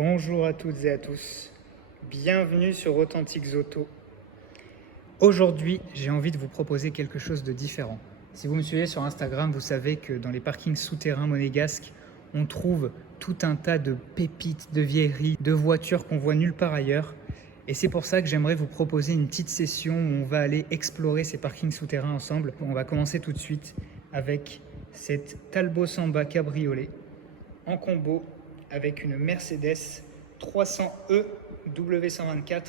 Bonjour à toutes et à tous, bienvenue sur Authentiques Auto. Aujourd'hui, j'ai envie de vous proposer quelque chose de différent. Si vous me suivez sur Instagram, vous savez que dans les parkings souterrains monégasques, on trouve tout un tas de pépites, de vieilleries, de voitures qu'on voit nulle part ailleurs. Et c'est pour ça que j'aimerais vous proposer une petite session où on va aller explorer ces parkings souterrains ensemble. On va commencer tout de suite avec cette Talbot Samba Cabriolet en combo avec une Mercedes 300e W124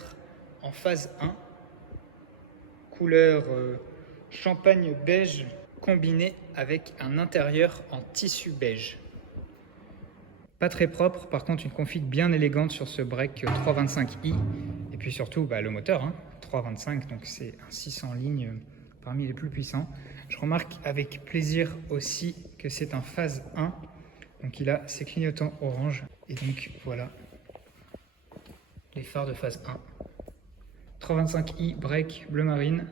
en phase 1, couleur champagne beige combiné avec un intérieur en tissu beige. Pas très propre, par contre une config bien élégante sur ce break 325i et puis surtout le moteur 325, donc c'est un 600 lignes parmi les plus puissants. Je remarque avec plaisir aussi que c'est un phase 1. Donc il a ses clignotants orange et donc voilà les phares de phase 1. 325i break bleu marine,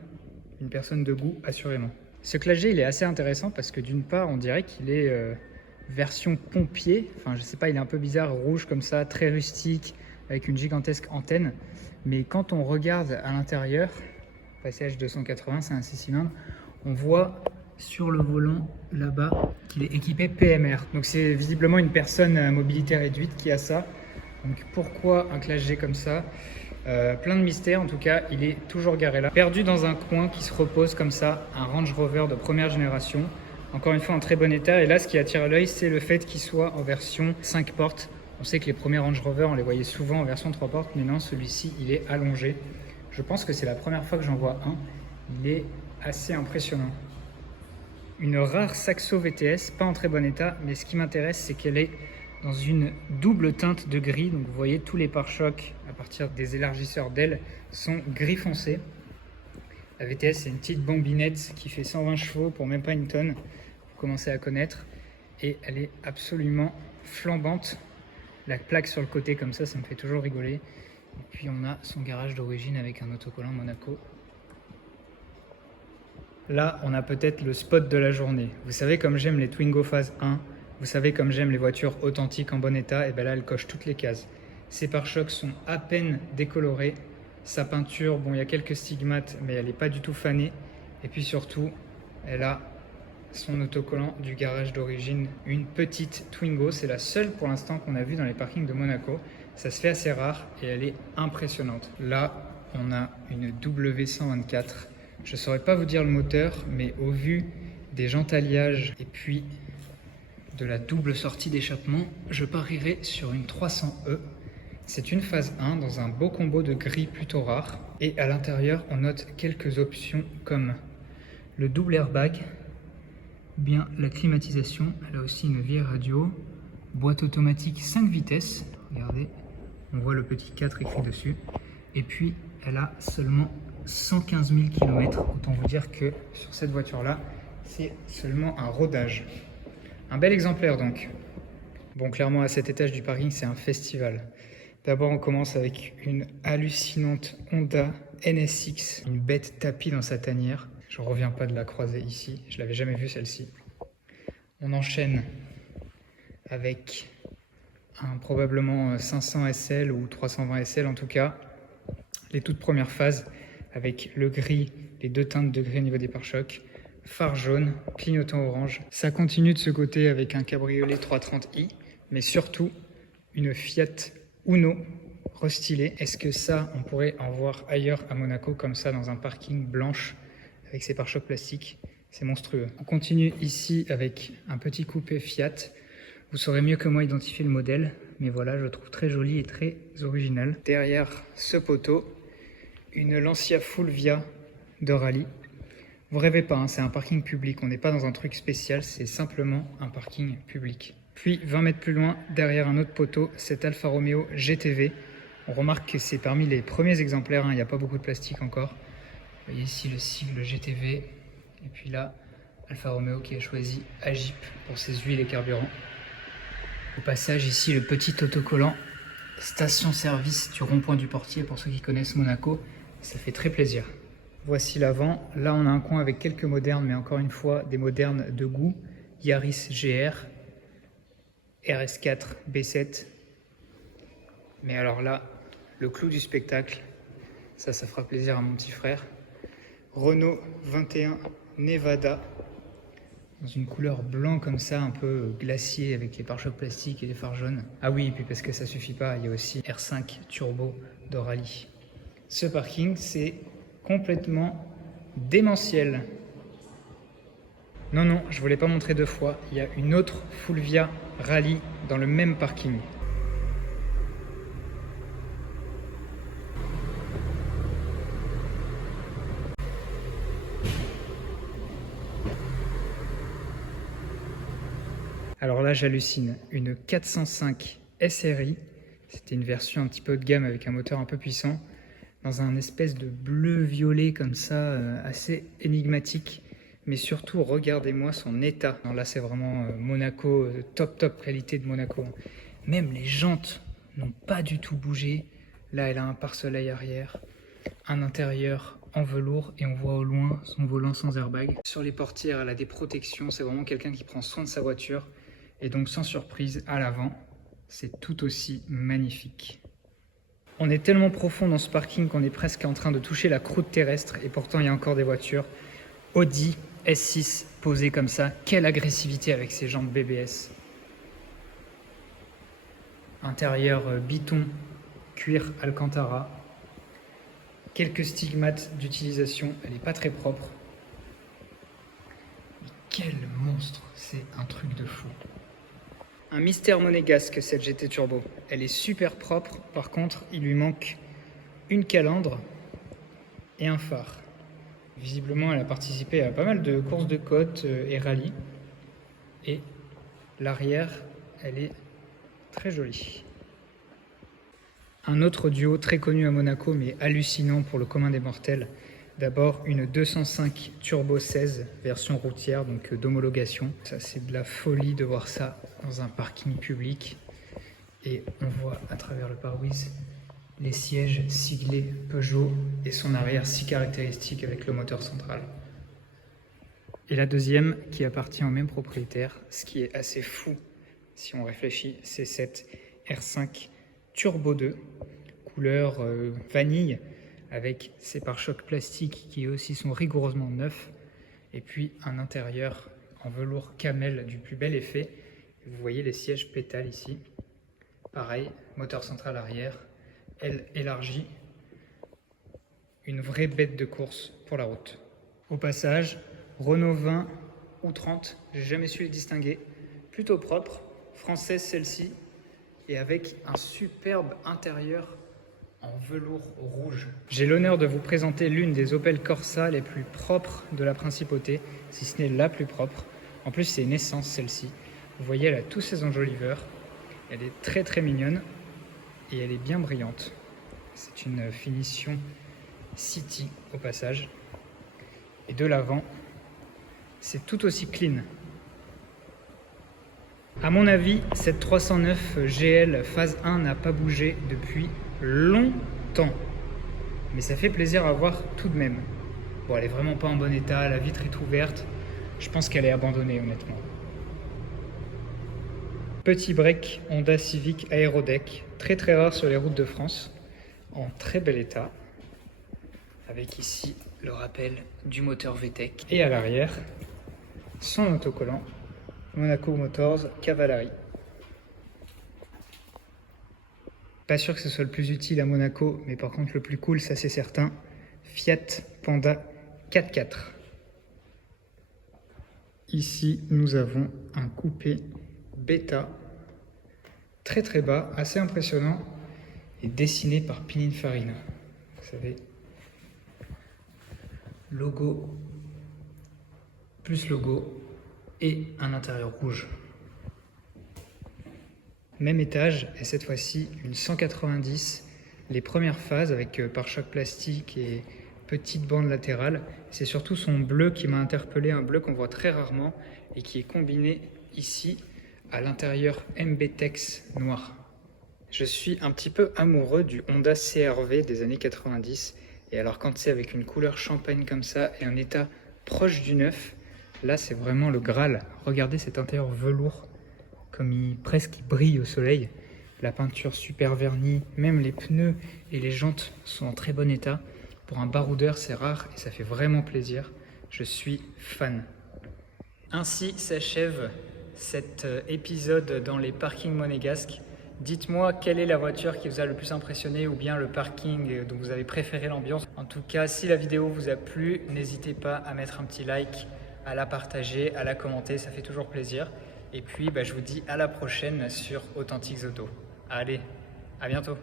une personne de goût assurément. Ce Classe G il est assez intéressant parce que d'une part on dirait qu'il est version pompier, enfin je sais pas, il est un peu bizarre, rouge comme ça, très rustique avec une gigantesque antenne. Mais quand on regarde à l'intérieur, passage 280, c'est un 6 cylindres, on voit sur le volant là-bas qu'il est équipé PMR. Donc c'est visiblement une personne à mobilité réduite qui a ça. Donc pourquoi un Classe G comme ça? Plein de mystères, en tout cas il est toujours garé là. Perdu dans un coin qui se repose comme ça, un Range Rover de première génération. Encore une fois en très bon état, et là ce qui attire l'œil c'est le fait qu'il soit en version 5 portes. On sait que les premiers Range Rover on les voyait souvent en version 3 portes, mais non, celui-ci il est allongé. Je pense que c'est la première fois que j'en vois un. Il est assez impressionnant. Une rare Saxo VTS, pas en très bon état, mais ce qui m'intéresse c'est qu'elle est dans une double teinte de gris. Donc vous voyez tous les pare-chocs à partir des élargisseurs d'ailes sont gris foncé. La VTS c'est une petite bambinette qui fait 120 chevaux pour même pas une tonne, pour commencer à connaître, et elle est absolument flambante. La plaque sur le côté comme ça me fait toujours rigoler. Et puis on a son garage d'origine avec un autocollant Monaco. Là, on a peut-être le spot de la journée. Vous savez comme j'aime les Twingo phase 1, vous savez comme j'aime les voitures authentiques en bon état, et bien là, elle coche toutes les cases. Ses pare-chocs sont à peine décolorés. Sa peinture, bon, il y a quelques stigmates, mais elle n'est pas du tout fanée. Et puis surtout, elle a son autocollant du garage d'origine, une petite Twingo. C'est la seule pour l'instant qu'on a vue dans les parkings de Monaco. Ça se fait assez rare et elle est impressionnante. Là, on a une W124. Je ne saurais pas vous dire le moteur, mais au vu des jantes alliages et puis de la double sortie d'échappement, je parierais sur une 300e. C'est une phase 1 dans un beau combo de gris plutôt rare. Et à l'intérieur, on note quelques options comme le double airbag, bien la climatisation, elle a aussi une vieille radio, boîte automatique 5 vitesses, regardez, on voit le petit 4 écrit dessus, et puis elle a seulement 115 000 km, autant vous dire que sur cette voiture-là, c'est seulement un rodage. Un bel exemplaire donc. Bon, clairement à cet étage du parking, c'est un festival. D'abord, on commence avec une hallucinante Honda NSX, une bête tapie dans sa tanière. Je ne reviens pas de la croiser ici, je ne l'avais jamais vue celle-ci. On enchaîne avec un probablement 500 SL ou 320 SL en tout cas, les toutes premières phases avec le gris, les deux teintes de gris au niveau des pare-chocs, phare jaune, clignotant orange. Ça continue de ce côté avec un cabriolet 330i, mais surtout une Fiat Uno restylée. Est-ce que ça, on pourrait en voir ailleurs à Monaco comme ça dans un parking blanche avec ses pare-chocs plastiques? C'est monstrueux. On continue ici avec un petit coupé Fiat. Vous saurez mieux que moi identifier le modèle, mais voilà, je le trouve très joli et très original. Derrière ce poteau, une Lancia Fulvia de rallye. Vous rêvez pas, c'est un parking public, on n'est pas dans un truc spécial, c'est simplement un parking public. Puis 20 mètres plus loin, derrière un autre poteau, cette Alfa Romeo GTV. On remarque que c'est parmi les premiers exemplaires, il n'y a pas beaucoup de plastique encore. Vous voyez ici le sigle GTV, et puis là, Alfa Romeo qui a choisi Agip pour ses huiles et carburants. Au passage, ici, le petit autocollant station-service du rond-point du Portier, pour ceux qui connaissent Monaco, ça fait très plaisir. Voici l'avant. Là, on a un coin avec quelques modernes, mais encore une fois, des modernes de goût. Yaris GR, RS4 B7, Mais alors là, le clou du spectacle, ça fera plaisir à mon petit frère. Renault 21 Nevada, dans une couleur blanc comme ça, un peu glacier avec les pare-chocs plastiques et les phares jaunes. Ah oui, et puis parce que ça suffit pas, il y a aussi R5 Turbo de rallye. Ce parking, c'est complètement démentiel. Non, non, je ne vous l'ai pas montré 2 fois. Il y a une autre Fulvia Rally dans le même parking. Alors là, j'hallucine. Une 405 SRI. C'était une version un petit peu haut de gamme avec un moteur un peu puissant. Dans un espèce de bleu-violet comme ça, assez énigmatique. Mais surtout, regardez-moi son état. Non, là, c'est vraiment Monaco, top qualité de Monaco. Même les jantes n'ont pas du tout bougé. Là, elle a un pare-soleil arrière, un intérieur en velours et on voit au loin son volant sans airbag. Sur les portières, elle a des protections. C'est vraiment quelqu'un qui prend soin de sa voiture. Et donc, sans surprise, à l'avant, c'est tout aussi magnifique. On est tellement profond dans ce parking qu'on est presque en train de toucher la croûte terrestre. Et pourtant, il y a encore des voitures. Audi S6 posé comme ça, quelle agressivité avec ses jambes BBS. Intérieur biton, cuir Alcantara. Quelques stigmates d'utilisation, elle n'est pas très propre. Mais quel monstre, c'est un truc de fou. Un mystère monégasque cette GT Turbo. Elle est super propre, par contre il lui manque une calandre et un phare. Visiblement, elle a participé à pas mal de courses de côte et rallye. Et l'arrière, elle est très jolie. Un autre duo très connu à Monaco, mais hallucinant pour le commun des mortels. D'abord, une 205 Turbo 16, version routière, donc d'homologation. Ça, c'est de la folie de voir ça dans un parking public. Et on voit à travers le pare-brise les sièges siglés Peugeot et son arrière si caractéristique avec le moteur central. Et la deuxième qui appartient au même propriétaire, ce qui est assez fou si on réfléchit, c'est cette R5 Turbo 2, couleur vanille avec ses pare-chocs plastiques qui aussi sont rigoureusement neufs et puis un intérieur en velours camel du plus bel effet. Vous voyez les sièges pétales ici. Pareil, moteur central arrière. Elle élargie, une vraie bête de course pour la route. Au passage, Renault 20 ou 30, j'ai jamais su les distinguer. Plutôt propre, française celle-ci, et avec un superbe intérieur en velours rouge. J'ai l'honneur de vous présenter l'une des Opel Corsa les plus propres de la principauté, si ce n'est la plus propre. En plus, c'est une essence celle-ci. Vous voyez, elle a tous ses enjoliveurs. Elle est très mignonne. Et elle est bien brillante. C'est une finition City au passage. Et de l'avant, c'est tout aussi clean. À mon avis, cette 309 GL phase 1 n'a pas bougé depuis longtemps. Mais ça fait plaisir à voir tout de même. Bon, elle est vraiment pas en bon état, la vitre est ouverte. Je pense qu'elle est abandonnée honnêtement. Petit break Honda Civic Aerodeck, très rare sur les routes de France, en très bel état, avec ici le rappel du moteur VTEC. Et à l'arrière, son autocollant, Monaco Motors Cavallari. Pas sûr que ce soit le plus utile à Monaco, mais par contre le plus cool, ça c'est certain, Fiat Panda 4x4. Ici, nous avons un coupé Beta, très bas, assez impressionnant, et dessiné par Pininfarina. Vous savez, logo, plus logo, et un intérieur rouge. Même étage, et cette fois-ci une 190, les premières phases avec pare-choc plastique et petite bande latérale. C'est surtout son bleu qui m'a interpellé, un bleu qu'on voit très rarement et qui est combiné ici à l'intérieur MB-Tex noir. Je suis un petit peu amoureux du Honda CR-V des années 90. Et alors quand c'est avec une couleur champagne comme ça et un état proche du neuf, là c'est vraiment le Graal. Regardez cet intérieur velours, comme il presque brille au soleil. la peinture super vernie, même les pneus et les jantes sont en très bon état. Pour un baroudeur, c'est rare et ça fait vraiment plaisir. Je suis fan. Ainsi s'achève cet épisode dans les parkings monégasques. Dites-moi quelle est la voiture qui vous a le plus impressionné ou bien le parking dont vous avez préféré l'ambiance. En tout cas, si la vidéo vous a plu, n'hésitez pas à mettre un petit like, à la partager, à la commenter, ça fait toujours plaisir. Et puis, je vous dis à la prochaine sur Authentiques Auto. Allez, à bientôt.